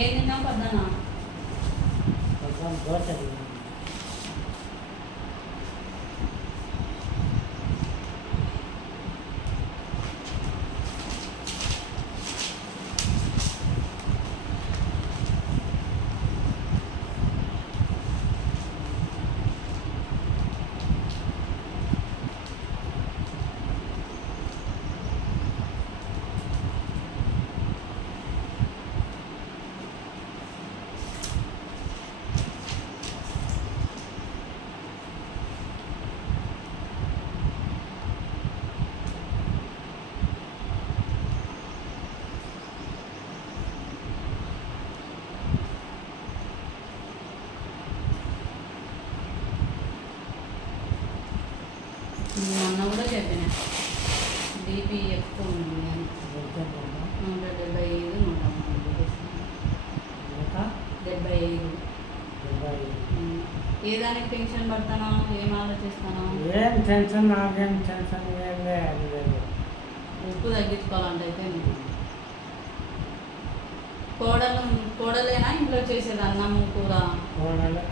ఏం తిన్నావు పద్దనా? దోశ మొన్న కూడా చెప్పిన బీపీ ఎక్కువ ఉంది అని. 175 175. ఏ దానికి టెన్షన్ పడతానా? ఏం ఆలోచిస్తానా? ఏం టెన్షన్, నాకేం టెన్షన్ ఏం లేదు. ఉప్పు తగ్గించుకోవాలంటే అయితే కోడలేనా ఇంట్లో చేసేది అన్నం కూర? కోడలే.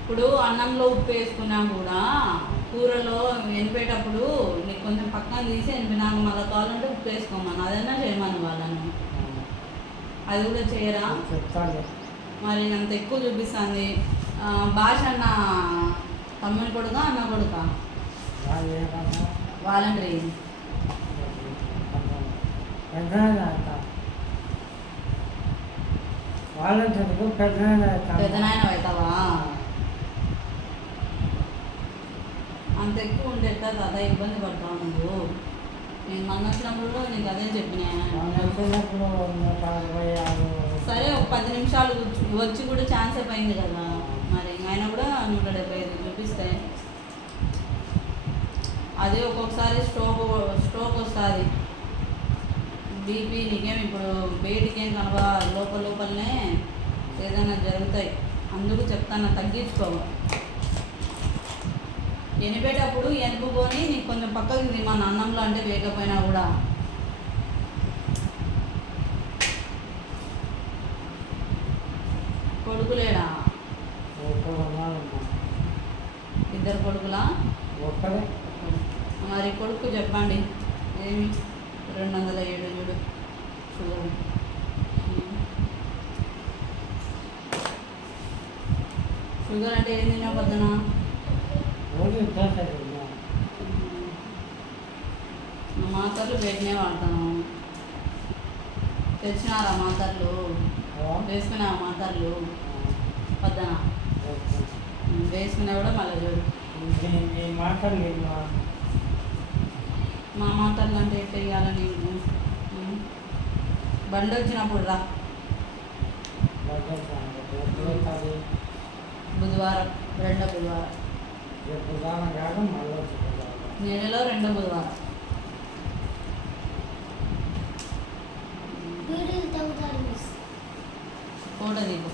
ఇప్పుడు అన్నంలో ఉప్పు వేసుకున్నా కూడా కూరలో ఎనిపేటప్పుడు నీకు కొంచెం పక్కన తీసి ఎనిపినాక మళ్ళీ కావాలంటే ఉప్పు వేసుకోమను. అదైనా చేయమను వాళ్ళను. అది కూడా చేయరా? చెప్తాను. మరి అంత ఎక్కువ చూపిస్తుంది. భాష అన్న తమ్ముని కొడుకా అన్న కొడుకా? వాలంటరీ పెద్దనాయన అవుతావా? అంత ఎక్కువ ఉంటే తాత ఇబ్బంది పడతావు నువ్వు. నేను మొన్న వచ్చినప్పుడు నీకు అదే చెప్పిన. సరే ఒక 10 నిమిషాలు వచ్చి కూడా ఛాన్స్ అయిపోయింది కదా. మరి ఆయన కూడా 175 చూపిస్తే అదే ఒక్కొక్కసారి స్ట్రోక్ వస్తుంది. బీపీ నీకేం ఇప్పుడు బయటికేం కనబా లోపలనే ఏదైనా జరుగుతాయి. అందుకు చెప్తాను తగ్గించుకో. ఎనిపేటప్పుడు ఎనుపుకొని నీకు కొంచెం పక్కకి మన అన్నంలో అంటే వేయకపోయినా కూడా. కొడుకులేడా? 2 కొడుకులా? మరి కొడుకు చెప్పండి ఏమి 207 చూడు షుగర్. షుగర్ అంటే ఏం తిన్నావు పొద్దున? మాతర్లు పెట్టినే వాడతాను. తెచ్చినారా మాతర్లు? వేసుకున్నా మాతర్లు పొద్దున వేసుకున్నా కూడా మళ్ళీ చూడు. మా మాటలు అంటే ఎట్ట వేయాలని బండి వచ్చినప్పుడు రా. బుధవారం 2వ బుధవారం. నెలలో 2వ బుధవారం. ఫోటో తీపు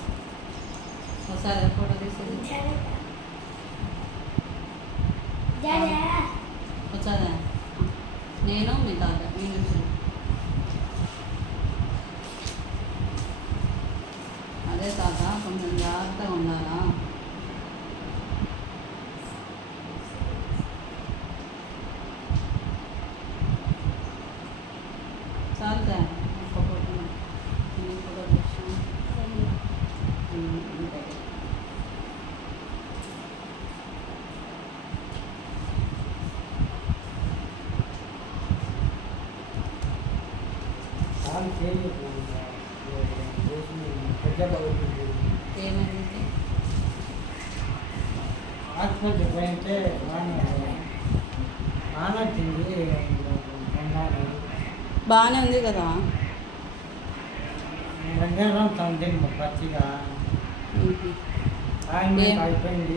ఒకసారి. ఫోటో తీసేది వచ్చాదా? నేను మీ తాత మీ నుంచి అదే తాత కొంచెం జాగ్రత్తగా ఉండాలా. చాలుతా ఒక్క ఫోటో ఫోటో తెచ్చాను. ఏమైంది? హాస్పిటల్ పోయింటే బాగానే ఉంది కదా. పచ్చిగా అయిపోయింది.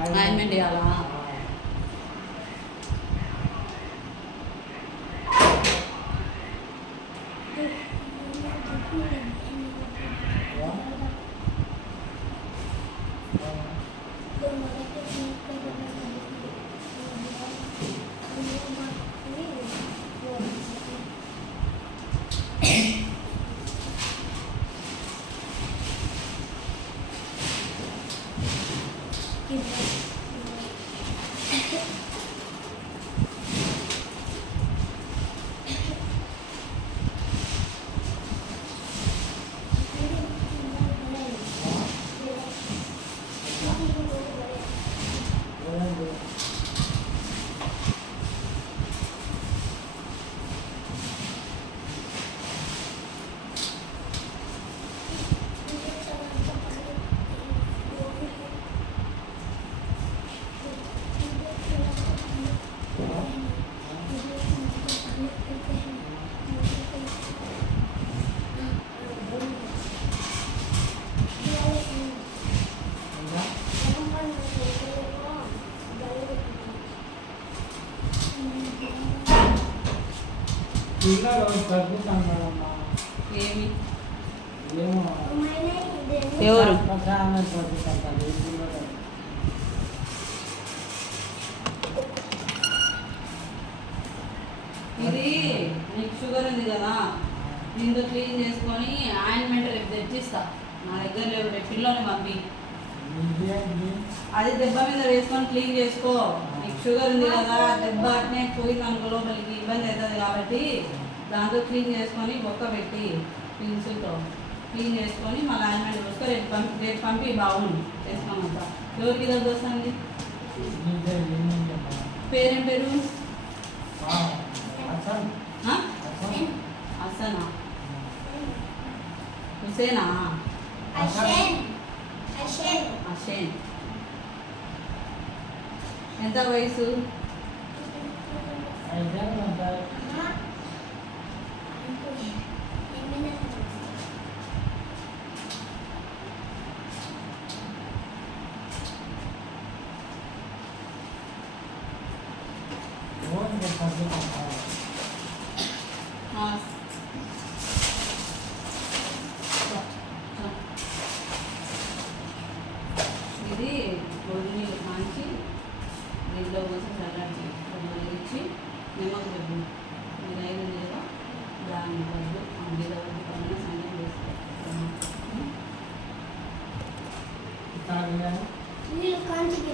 ఆయింట్మెంట్ ఇవ్వాలా? పిల్లలు తగ్గుతున్నారమ్మా. ఏమి ఏమో ఎవరు ప్రసాదం తగ్గుతుంటారు ఈ పిల్లలు. ఇది నీకు షుగర్ ఉంది కదా, దీంతో క్లీన్ చేసుకొని ఆయింట్మెంట్ రేపు తెచ్చిస్తా. నా దగ్గర లేవు, రేపు పిల్లోని పంపి ఇదేంటి? అది దెబ్బ మీద వేసుకొని క్లీన్ చేసుకో. నీకు షుగర్ ఉంది కదా, దెబ్బ అట్నే పోయింది అనుకో లోపలికి ఇబ్బంది అవుతుంది కాబట్టి దాంతో క్లీన్ చేసుకొని బొక్క పెట్టి పిన్సులతో క్లీన్ చేసుకొని మళ్ళీ ఆయింట్మెంట్ వేసుకో. రేపు పంపి బాగుంది చేసుకోమంతా. ఎవరికి దగ్గర వస్తుంది? ఇదే ఏంటమ్మా? పేరేం పేరు? అసలు ఆ? అసలు అసనా హుసేనా? అషేన్. ఎంత వయసు? అయితే ఉంటారు. ఓన్ తగ్గుతుంటారు.